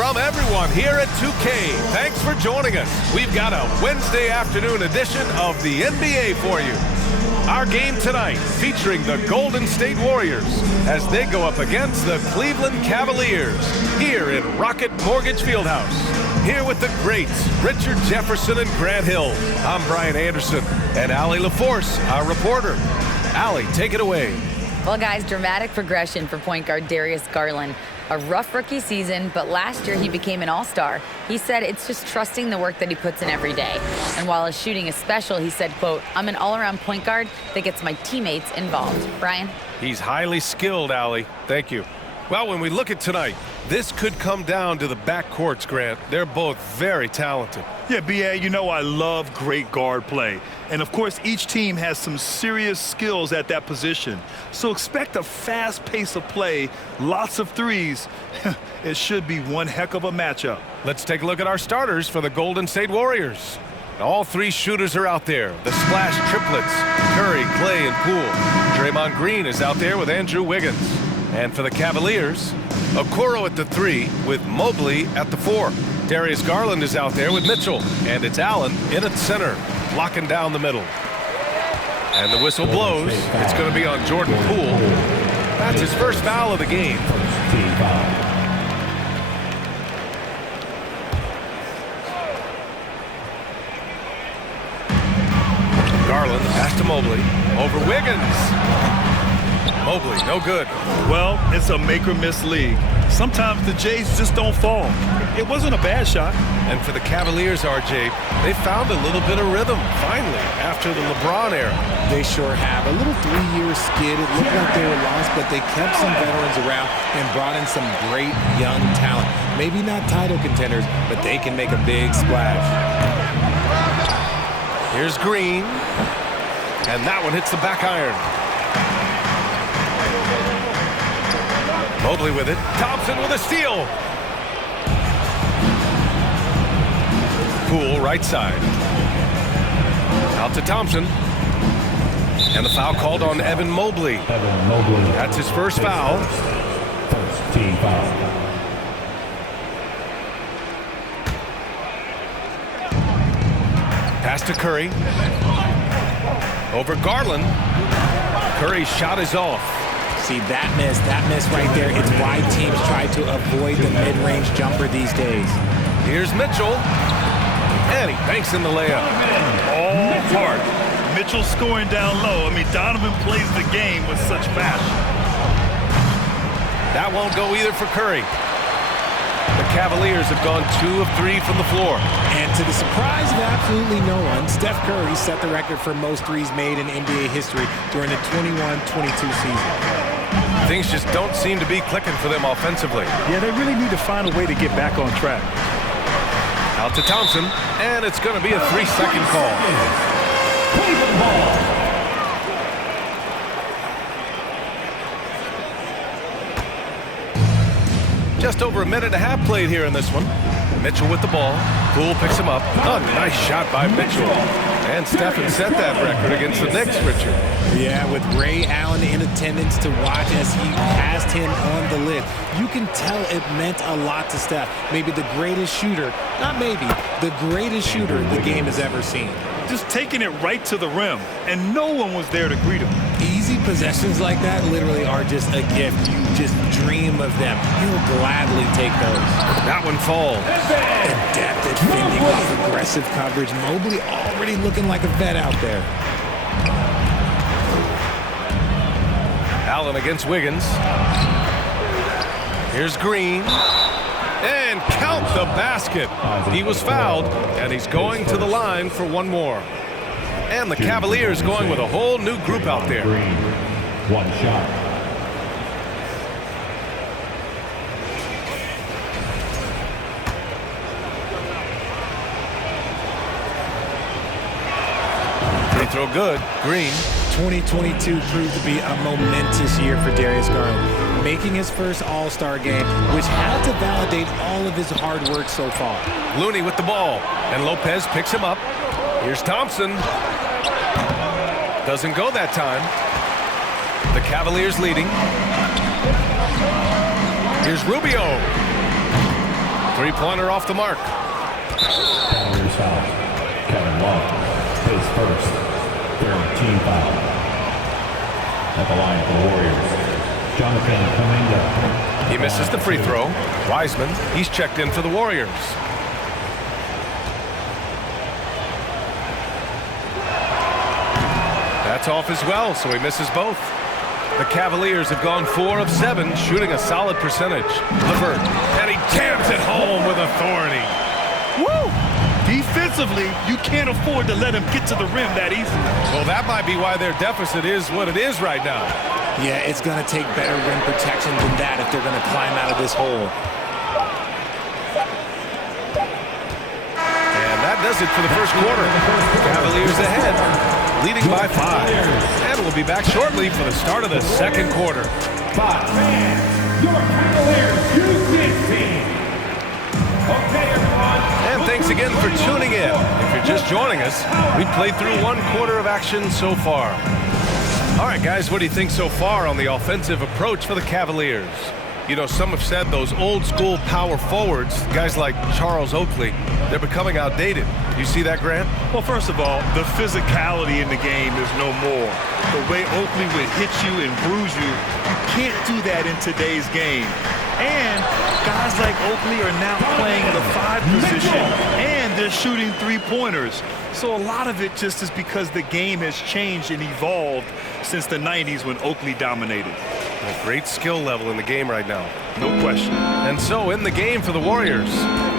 from everyone here at 2K. Thanks for joining us. We've got a Wednesday afternoon edition of the NBA for you. Our game tonight featuring the Golden State Warriors as they go up against the Cleveland Cavaliers here in Rocket Mortgage Fieldhouse. Here with the greats, Richard Jefferson and Grant Hill. I'm Brian Anderson and Allie LaForce, our reporter. Allie, take it away. Well, guys, dramatic progression for point guard Darius Garland. A rough rookie season, but last year he became an all-star. He said it's just trusting the work that he puts in every day. And while his shooting is special, he said, quote, "I'm an all-around point guard that gets my teammates involved." Brian? He's highly skilled, Allie. Thank you. Well, when we look at tonight, this could come down to the backcourts, Grant. They're both very talented. Yeah, B.A., you know I love great guard play. And, of course, each team has some serious skills at that position. So expect a fast pace of play, lots of threes. It should be one heck of a matchup. Let's take a look at our starters for the Golden State Warriors. All three shooters are out there. The splash triplets, Curry, Clay, and Poole. Draymond Green is out there with Andrew Wiggins. And for the Cavaliers, Okoro at the 3 with Mobley at the 4. Darius Garland is out there with Mitchell. And it's Allen in at center, locking down the middle. And the whistle blows. It's going to be on Jordan Poole. That's his first foul of the game. Garland pass to Mobley. Over Wiggins. Mobley, no good. Well, it's a make-or-miss league. Sometimes the Jays just don't fall. It wasn't a bad shot. And for the Cavaliers, RJ, they found a little bit of rhythm, finally, after the LeBron era. They sure have. A little 3-year skid. It looked like they were lost, but they kept some veterans around and brought in some great young talent. Maybe not title contenders, but they can make a big splash. Here's Green. And that one hits the back iron. Mobley with it. Thompson with a steal. Poole right side. Out to Thompson. And the foul called on Evan Mobley. That's his first foul. First team foul. Pass to Curry. Over Garland. Curry's shot is off. See, that miss right there, it's why teams try to avoid the mid-range jumper these days. Here's Mitchell. And he banks in the layup. All hard. Mitchell scoring down low. I mean, Donovan plays the game with such passion. That won't go either for Curry. The Cavaliers have gone 2 of 3 from the floor. And to the surprise of absolutely no one, Steph Curry set the record for most threes made in NBA history during the 21-22 season. Things just don't seem to be clicking for them offensively. Yeah, they really need to find a way to get back on track. Out to Thompson, and it's going to be a 3-second call. Just over a minute and a half played here in this one. Mitchell with the ball. Poole picks him up. Oh, nice shot by Mitchell. And Stephen set that record against the Knicks, Richard. Yeah, with Ray Allen in attendance to watch as he passed him on the lid. You can tell it meant a lot to Steph. Maybe the greatest shooter, not maybe, the greatest shooter the game has ever seen. Just taking it right to the rim, and no one was there to greet him. Easy possessions like that literally are just a gift. You just dream of them. He'll gladly take those. That one falls. Adept at fending off aggressive coverage. Mobley already looking like a vet out there. Allen against Wiggins. Here's Green. And count the basket. He was fouled, and he's going to the line for one more. And the Cavaliers going with a whole new group out there. One shot. Free throw good. Green. 2022 proved to be a momentous year for Darius Garland, making his first All-Star game, which had to validate all of his hard work so far. Looney with the ball, and Lopez picks him up. Here's Thompson. Doesn't go that time. The Cavaliers leading. Here's Rubio. Three-pointer off the mark. Cavaliers foul. Kevin Love, his first. Third team foul. At the line for the Warriors, Jonathan Kuminga. He misses the free throw. Wiseman, he's checked in for the Warriors. That's off as well, so he misses both. The Cavaliers have gone 4 of 7, shooting a solid percentage. LeVert, and he jams it home with authority. Woo! Defensively, you can't afford to let him get to the rim that easily. Well, that might be why their deficit is what it is right now. Yeah, it's going to take better rim protection than that if they're going to climb out of this hole. And that does it for the first quarter. Cavaliers ahead, leading by 5. And we'll be back shortly for the start of the second quarter. 5 fans, your Cavaliers U16. Okay, everyone. And thanks again for tuning in. If you're just joining us, we played through 1 quarter of action so far. All right, guys, what do you think so far on the offensive approach for the Cavaliers? You know, some have said those old-school power forwards, guys like Charles Oakley, they're becoming outdated. You see that, Grant? Well, first of all, the physicality in the game is no more. The way Oakley would hit you and bruise you, you can't do that in today's game. And guys like Oakley are now playing the 5 position, and they're shooting 3-pointers. So a lot of it just is because the game has changed and evolved since the 90s when Oakley dominated. A great skill level in the game right now. No question. And so in the game for the Warriors,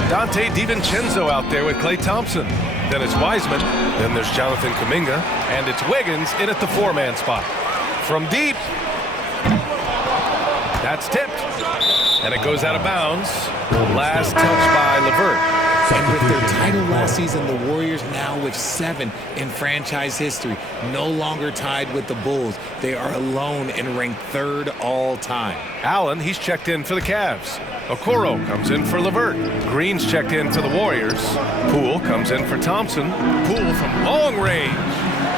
Dante DiVincenzo out there with Klay Thompson. Then it's Wiseman. Then there's Jonathan Kuminga. And it's Wiggins in at the 4-man spot. From deep. That's tipped. And it goes out of bounds. Last touch by LeVert. And with their title last season, the Warriors now with 7 in franchise history, no longer tied with the Bulls. They are alone and ranked 3rd all time. Allen, he's checked in for the Cavs. Okoro comes in for LeVert. Green's checked in for the Warriors. Poole comes in for Thompson. Poole from long range.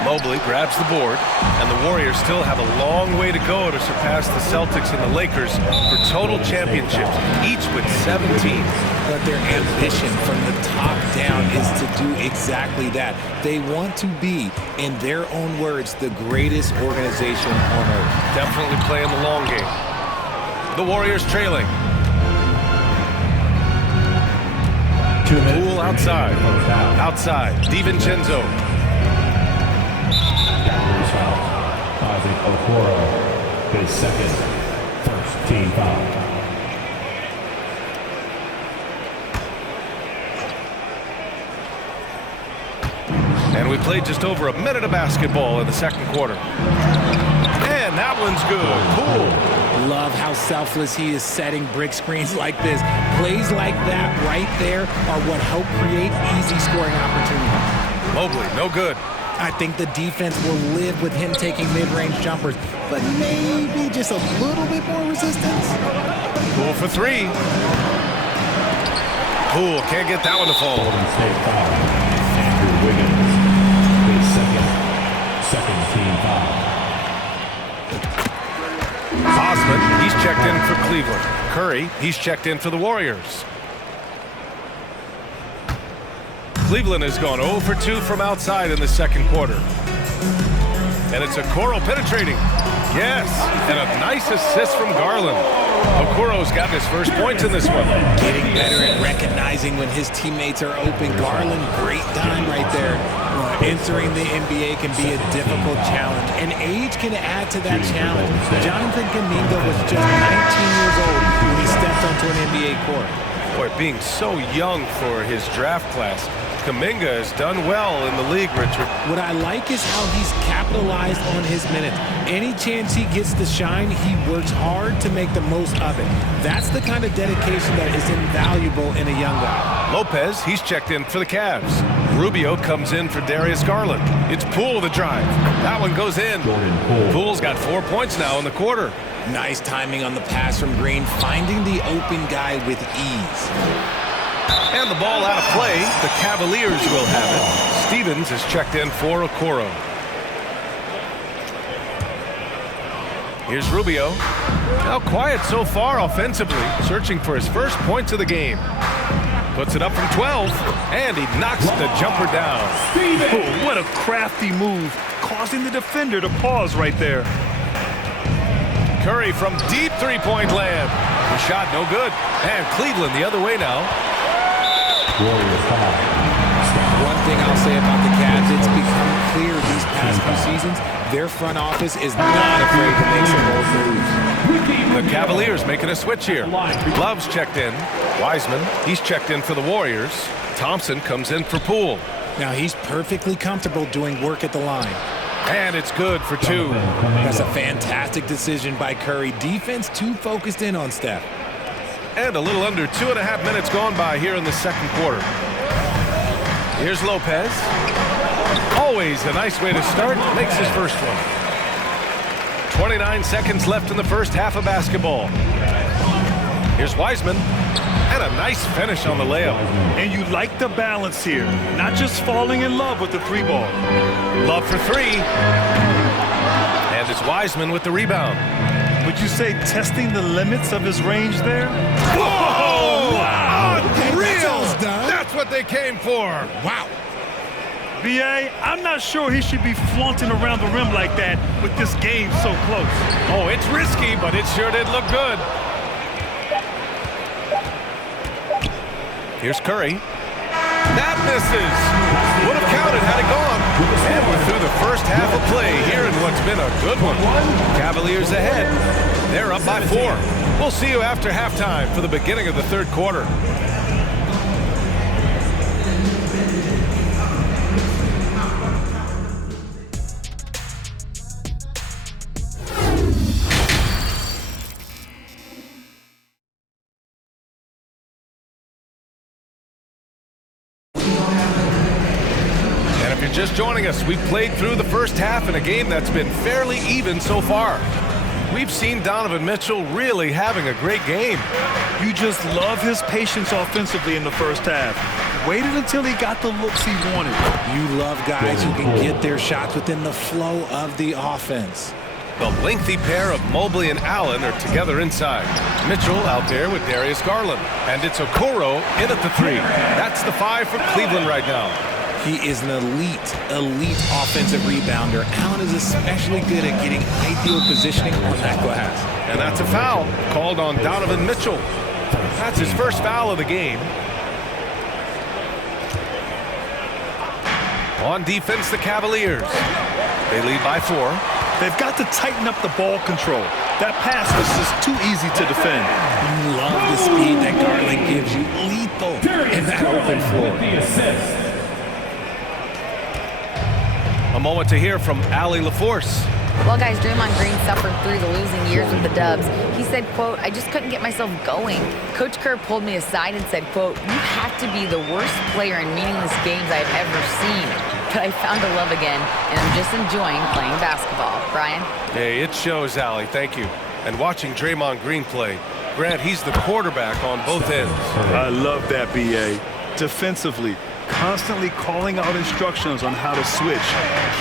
Mobley grabs the board, and the Warriors still have a long way to go to surpass the Celtics and the Lakers for total championships, each with 17. But their ambition from the top down is to do exactly that. They want to be, in their own words, the greatest organization on earth. Definitely playing the long game. The Warriors trailing. Poole outside. Outside. DiVincenzo. Okoro, his second. First team foul. And we played just over a minute of basketball in the second quarter. And that one's good. Poole. Love how selfless he is setting brick screens like this. Plays like that right there are what help create easy scoring opportunities. Mobley, no good. I think the defense will live with him taking mid-range jumpers, but maybe just a little bit more resistance. Poole for 3. Poole can't get that one to fall. Golden State foul. Andrew Wiggins, his second team foul. Osman, he's checked in for Cleveland. Curry, he's checked in for the Warriors. Cleveland has gone 0 for 2 from outside in the second quarter. And it's Okoro penetrating. Yes, and a nice assist from Garland. Okoro's gotten his first points in this one. Getting better at recognizing when his teammates are open. Garland, great dime right there. Entering the NBA can be a difficult challenge, and age can add to that challenge. Jonathan Kuminga was just 19 years old when he stepped onto an NBA court. Boy, being so young for his draft class, Kuminga has done well in the league, Richard. What I like is how he's capitalized on his minutes. Any chance he gets to shine, he works hard to make the most of it. That's the kind of dedication that is invaluable in a young guy. Lopez, he's checked in for the Cavs. Rubio comes in for Darius Garland. It's Poole the drive. That one goes in. Poole's got 4 points now in the quarter. Nice timing on the pass from Green, finding the open guy with ease. And the ball out of play. The Cavaliers will have it. Stevens is checked in for Okoro. Here's Rubio. Now quiet so far offensively, searching for his first points of the game. Puts it up from 12, and he knocks the jumper down. Oh, what a crafty move, causing the defender to pause right there. Curry from deep three-point land. The shot no good. And Cleveland the other way now. Warriors foul. One thing I'll say about the Cavs, it's become clear these past few seasons, their front office is not afraid to make some bold moves. The Cavaliers making a switch here. Love's checked in. Wiseman, he's checked in for the Warriors. Thompson comes in for Poole. Now he's perfectly comfortable doing work at the line. And it's good for 2. That's a fantastic decision by Curry. Defense too focused in on Steph. And a little under 2.5 minutes gone by here in the second quarter. Here's Lopez. Always a nice way to start. Makes his first one. 29 seconds left in the first half of basketball. Here's Wiseman. And a nice finish on the layup. And you like the balance here. Not just falling in love with the 3-ball. Love for 3. And it's Wiseman with the rebound. Would you say testing the limits of his range there? Whoa! Unreal! Done. That's what they came for. Wow. B.A., I'm not sure he should be flaunting around the rim like that with this game so close. Oh, it's risky, but it sure did look good. Here's Curry. That misses. Would have counted had it gone. And we're through the first half of play here in what's been a good one. Cavaliers ahead. They're up by 4. We'll see you after halftime for the beginning of the third quarter. Just joining us, we've played through the first half in a game that's been fairly even so far. We've seen Donovan Mitchell really having a great game. You just love his patience offensively in the first half. Waited until he got the looks he wanted. You love guys who can get their shots within the flow of the offense. The lengthy pair of Mobley and Allen are together inside. Mitchell out there with Darius Garland. And it's Okoro in at the 3. That's the 5 for Cleveland right now. He is an elite offensive rebounder. Allen is especially good at getting ideal positioning on that glass. And that's a foul called on Donovan Mitchell. That's his first foul of the game. On defense, the Cavaliers. They lead by 4. They've got to tighten up the ball control. That pass was just too easy to defend. You love the speed that Garland gives you. Lethal in that open floor. A moment to hear from Allie LaForce. Well, guys, Draymond Green suffered through the losing years with the Dubs. He said, quote, "I just couldn't get myself going. Coach Kerr pulled me aside and said, quote, you have to be the worst player in meaningless games I've ever seen. But I found a love again, and I'm just enjoying playing basketball." Brian? Hey, it shows, Allie. Thank you. And watching Draymond Green play, Grant, he's the quarterback on both ends. I love that, B.A. Defensively, constantly calling out instructions on how to switch,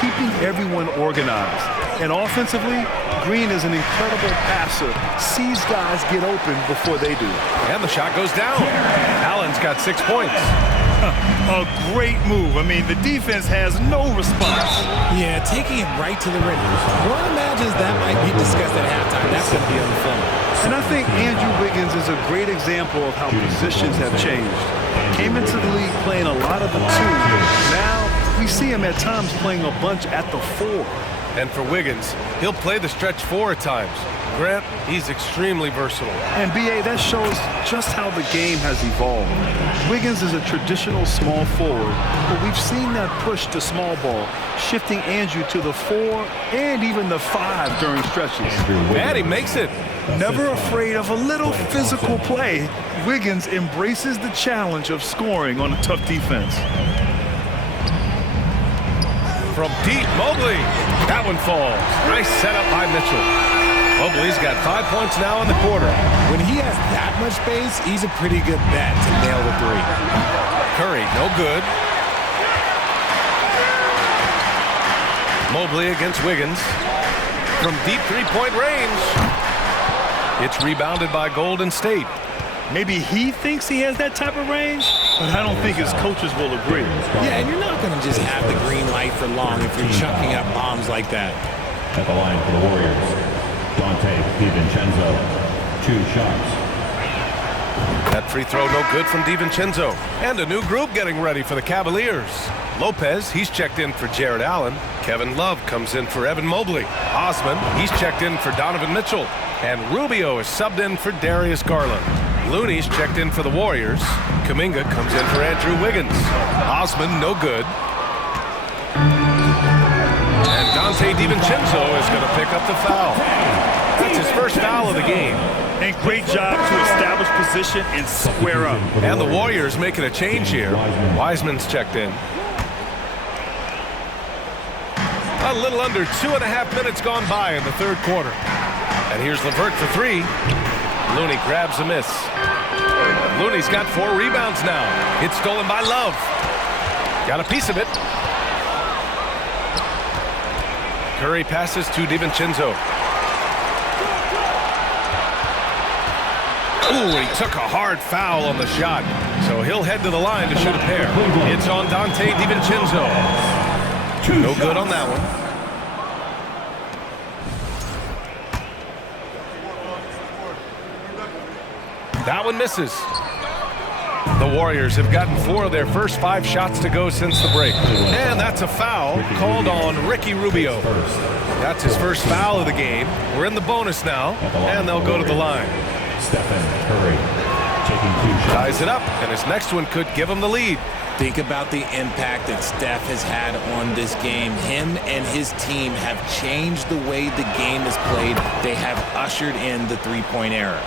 keeping everyone organized. And offensively, Green is an incredible passer, sees guys get open before they do. And the shot goes down. Allen's got 6 points. A great move. I mean, the defense has no response. Yeah, taking it right to the rim. One imagines that might be discussed at halftime. That's going to be on the film. And I think Andrew Wiggins is a great example of how positions have changed. Came into the league playing a lot of the 2. Now we see him at times playing a bunch at the 4. And for Wiggins, he'll play the stretch 4 at times. Grant, he's extremely versatile. And B.A., that shows just how the game has evolved. Wiggins is a traditional small forward, but we've seen that push to small ball, shifting Andrew to the 4 and even the 5 during stretches. And he makes it. Never afraid of a little physical play, Wiggins embraces the challenge of scoring on a tough defense. From deep, Mobley. That one falls. Nice setup by Mitchell. Mobley's got 5 points now in the quarter. When he has that much space, he's a pretty good bet to nail the 3. Curry, no good. Mobley against Wiggins. From deep three-point range. It's rebounded by Golden State. Maybe he thinks he has that type of range, but I don't think his coaches will agree. Yeah, and you're not going to just have the green light for long if you're chucking up bombs like that. At the line for the Warriors, Dante DiVincenzo, 2 shots. That free throw no good from DiVincenzo. And a new group getting ready for the Cavaliers. Lopez, he's checked in for Jared Allen. Kevin Love comes in for Evan Mobley. Osman, he's checked in for Donovan Mitchell. And Rubio is subbed in for Darius Garland. Looney's checked in for the Warriors. Kuminga comes in for Andrew Wiggins. Osman, no good. And Dante DiVincenzo is going to pick up the foul. That's his first foul of the game. And great job to establish position and square up. And the Warriors making a change here. Wiseman's checked in. A little under 2.5 minutes gone by in the third quarter. And here's LeVert for 3. Looney grabs a miss. Looney's got 4 rebounds now. It's stolen by Love. Got a piece of it. Curry passes to DiVincenzo. Ooh, he took a hard foul on the shot. So he'll head to the line to shoot a pair. It's on Dante DiVincenzo. No good on that one. That one misses. The Warriors have gotten 4 of their first 5 shots to go since the break. And that's a foul called on Ricky Rubio. That's his first foul of the game. We're in the bonus now, and they'll go to the line. Stephen Curry taking 2 shots. Ties it up, and his next one could give him the lead. Think about the impact that Steph has had on this game. Him and his team have changed the way the game is played. They have ushered in the three-point era.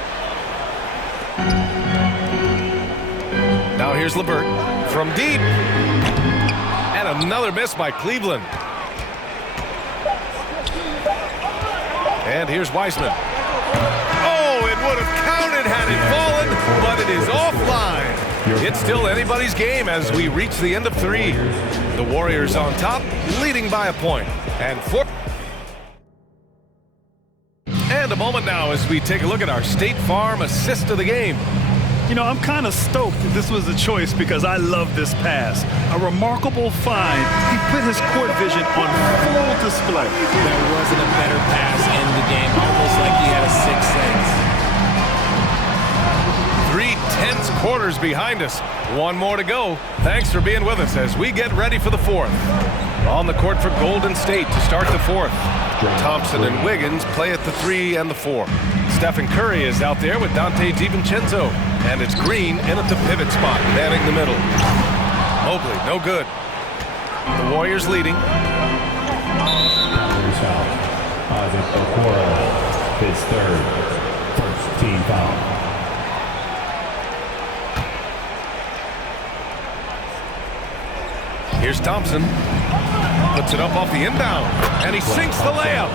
Now here's LeVert from deep. And another miss by Cleveland. And here's Wiseman. Oh, it would have counted had it fallen, but it is offline. It's still anybody's game as we reach the end of 3. The Warriors on top, leading by a point. And a moment now as we take a look at our State Farm assist of the game. You know, I'm kind of stoked that this was a choice because I love this pass. A remarkable find. He put his court vision on full display. There wasn't a better pass in the game, almost like he had a 6th sense. 3 tense quarters behind us. 1 more to go. Thanks for being with us as we get ready for the 4th. On the court for Golden State to start the 4th. Thompson and Wiggins play at the 3 and the 4. Stephen Curry is out there with Dante DiVincenzo. And it's Green in at the pivot spot, manning the middle. Mobley, no good. The Warriors leading. Isaac Okoro, his 3rd, first team foul. Here's Thompson. Puts it up off the inbound, and he sinks the layup.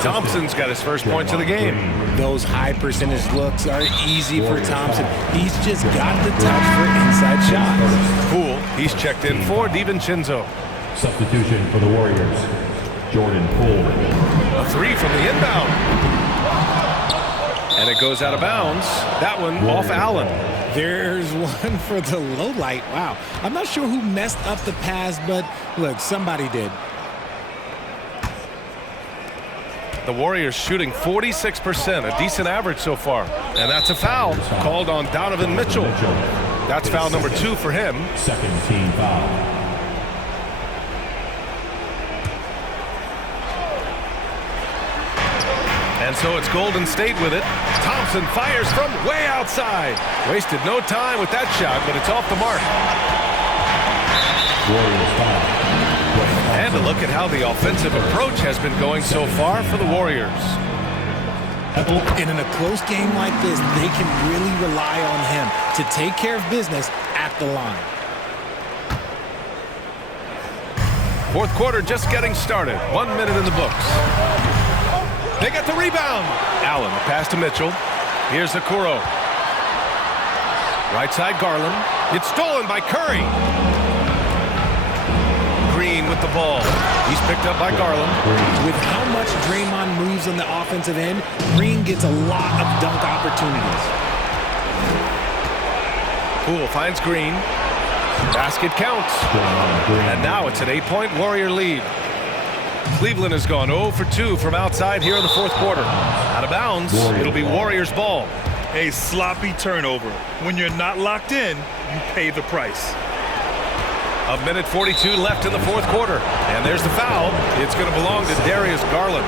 Thompson's got his first points of the game. Those high percentage looks are easy for Thompson. He's just got the touch for inside shots. Poole, he's checked in for DiVincenzo. Substitution for the Warriors, Jordan Poole. A 3 from the inbound. And it goes out of bounds. That one off Allen. There's one for the low light. Wow. I'm not sure who messed up the pass, but look, somebody did. The Warriors shooting 46%, a decent average so far. And that's a foul called on Donovan Mitchell. That's foul number 2 for him. 2nd team foul. And so it's Golden State with it. Thompson fires from way outside. Wasted no time with that shot, but it's off the mark. Warriors foul. And a look at how the offensive approach has been going so far for the Warriors. And in a close game like this, they can really rely on him to take care of business at the line. 4th quarter just getting started. 1 minute in the books. They get the rebound. Allen, the pass to Mitchell. Here's Okoro. Right side Garland. It's stolen by Curry. Green with the ball. He's picked up by Garland. With how much Draymond moves on the offensive end, Green gets a lot of dunk opportunities. Poole finds Green. Basket counts. And now it's an 8-point Warrior lead. Cleveland has gone 0 for 2 from outside here in the fourth quarter. Out of bounds, it'll be Warriors ball. A sloppy turnover. When you're not locked in, you pay the price. A minute 42 left in the fourth quarter. And there's the foul. It's going to belong to Darius Garland.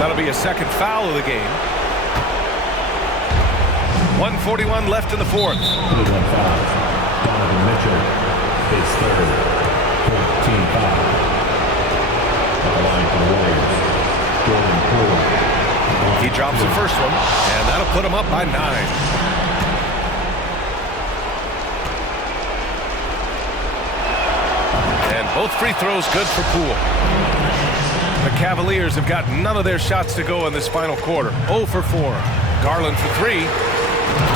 That'll be a second foul of the game. 1:41 left in the fourth. Cleveland foul. Donovan Mitchell, his third. 14 foul. At the line for the Warriors. Jordan Poole. He drops the first one, and that'll put him up by 9. And both free throws good for Poole. The Cavaliers have got none of their shots to go in this final quarter. 0 for 4. Garland for 3.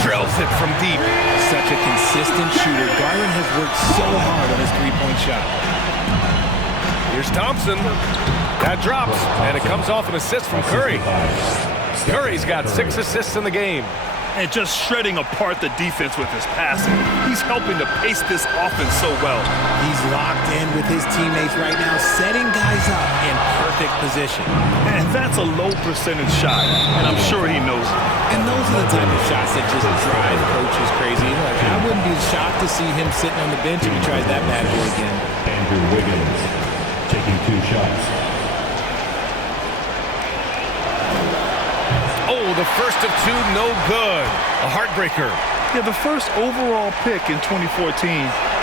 Drills it from deep. Such a consistent shooter. Garland has worked so hard on his three-point shot. Here's Thompson. That drops, and it comes off an assist from Curry. Curry's got 6 assists in the game. And just shredding apart the defense with his passing. He's helping to pace this offense so well. He's locked in with his teammates right now, setting guys up in perfect position. And that's a low percentage shot, and I'm sure he knows it. And those are the type of shots that just drive coaches crazy. I wouldn't be shocked to see him sitting on the bench if he tries that bad boy again. Andrew Wiggins taking 2 shots. Oh, the first of 2, no good. A heartbreaker. Yeah, the first overall pick in 2014,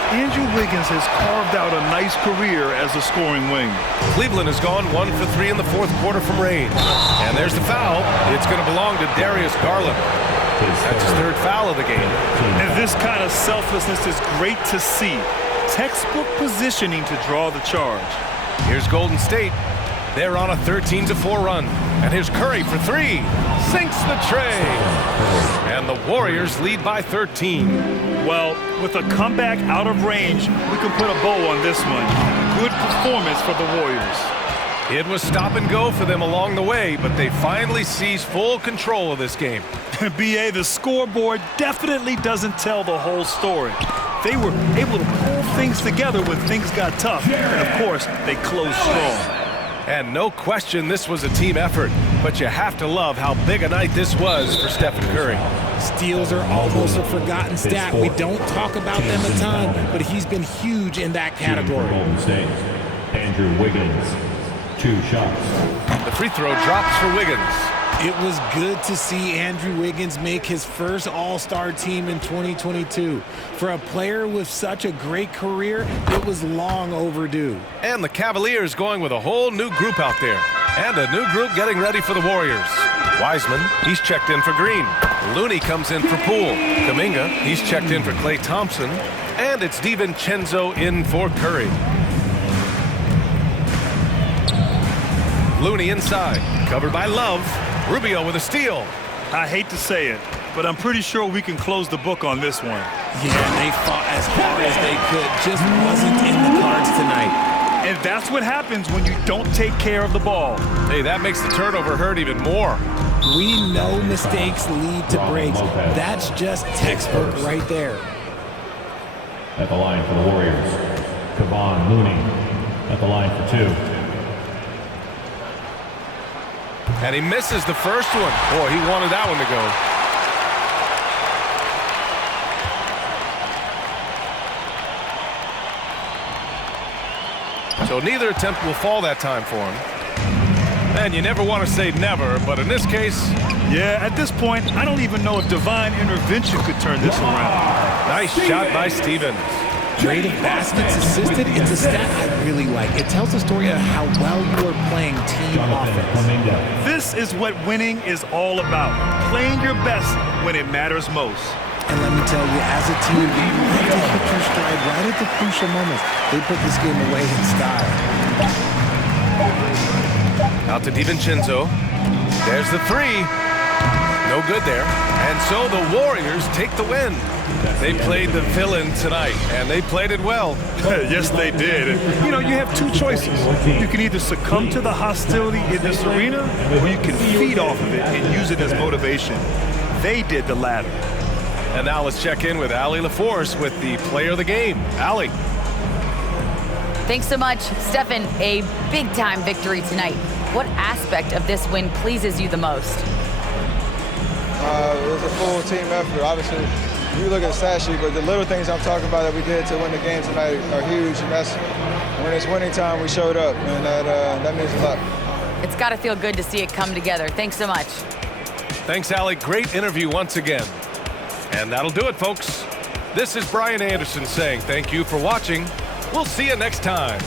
Andrew Wiggins has carved out a nice career as a scoring wing. Cleveland has gone 1 for 3 in the fourth quarter from range. And there's the foul. It's going to belong to Darius Garland. That's his third foul of the game. And this kind of selflessness is great to see. Textbook positioning to draw the charge. Here's Golden State. They're on a 13-4 run. And here's Curry for 3. Sinks the tray. And the Warriors lead by 13. Well, with a comeback out of range, we can put a bow on this one. Good performance for the Warriors. It was stop and go for them along the way, but they finally seized full control of this game. BA, the scoreboard definitely doesn't tell the whole story. They were able to pull things together when things got tough. And of course, they closed strong. And no question this was a team effort, but you have to love how big a night this was for Stephen Curry. Steals are almost a forgotten stat. We don't talk about them a ton, but he's been huge in that category. Golden State. Andrew Wiggins, 2 shots. The free throw drops for Wiggins. It was good to see Andrew Wiggins make his first All-Star team in 2022. For a player with such a great career, it was long overdue. And the Cavaliers going with a whole new group out there. And a new group getting ready for the Warriors. Wiseman, he's checked in for Green. Looney comes in for Poole. Kuminga, he's checked in for Klay Thompson. And it's DiVincenzo in for Curry. Looney inside, covered by Love. Rubio with a steal. I hate to say it, but I'm pretty sure we can close the book on this one. Yeah, they fought as hard as they could. Just wasn't in the cards tonight. And that's what happens when you don't take care of the ball. Hey, that makes the turnover hurt even more. We know mistakes lead to breaks. That's just textbook right there. At the line for the Warriors, Kevon Looney at the line for 2. And he misses the first one. Boy, he wanted that one to go. So neither attempt will fall that time for him. And you never want to say never, but in this case... Yeah, at this point, I don't even know if divine intervention could turn this around. Nice shot by Stevens. Rate of baskets assisted, it's a stat I really like. It tells the story of how well you are playing team offense. This is what winning is all about. Playing your best when it matters most. And let me tell you, as a team, you have to hit your stride right at the crucial moments. They put this game away in style. Out to DiVincenzo. There's the 3. No good there. And so the Warriors take the win. They played the villain tonight, and they played it well. Yes, they did. You know, you have 2 choices. You can either succumb to the hostility in this arena, or you can feed off of it and use it as motivation. They did the latter. And now let's check in with Allie LaForce with the player of the game. Allie. Thanks so much, Stefan. A big-time victory tonight. What aspect of this win pleases you the most? It was a full team effort. Obviously, you look at the stat sheet, but the little things I'm talking about that we did to win the game tonight are huge. And that's when it's winning time, we showed up, and that means a lot. It's got to feel good to see it come together. Thanks so much. Thanks, Allie. Great interview once again. And that'll do it, folks. This is Brian Anderson saying thank you for watching. We'll see you next time.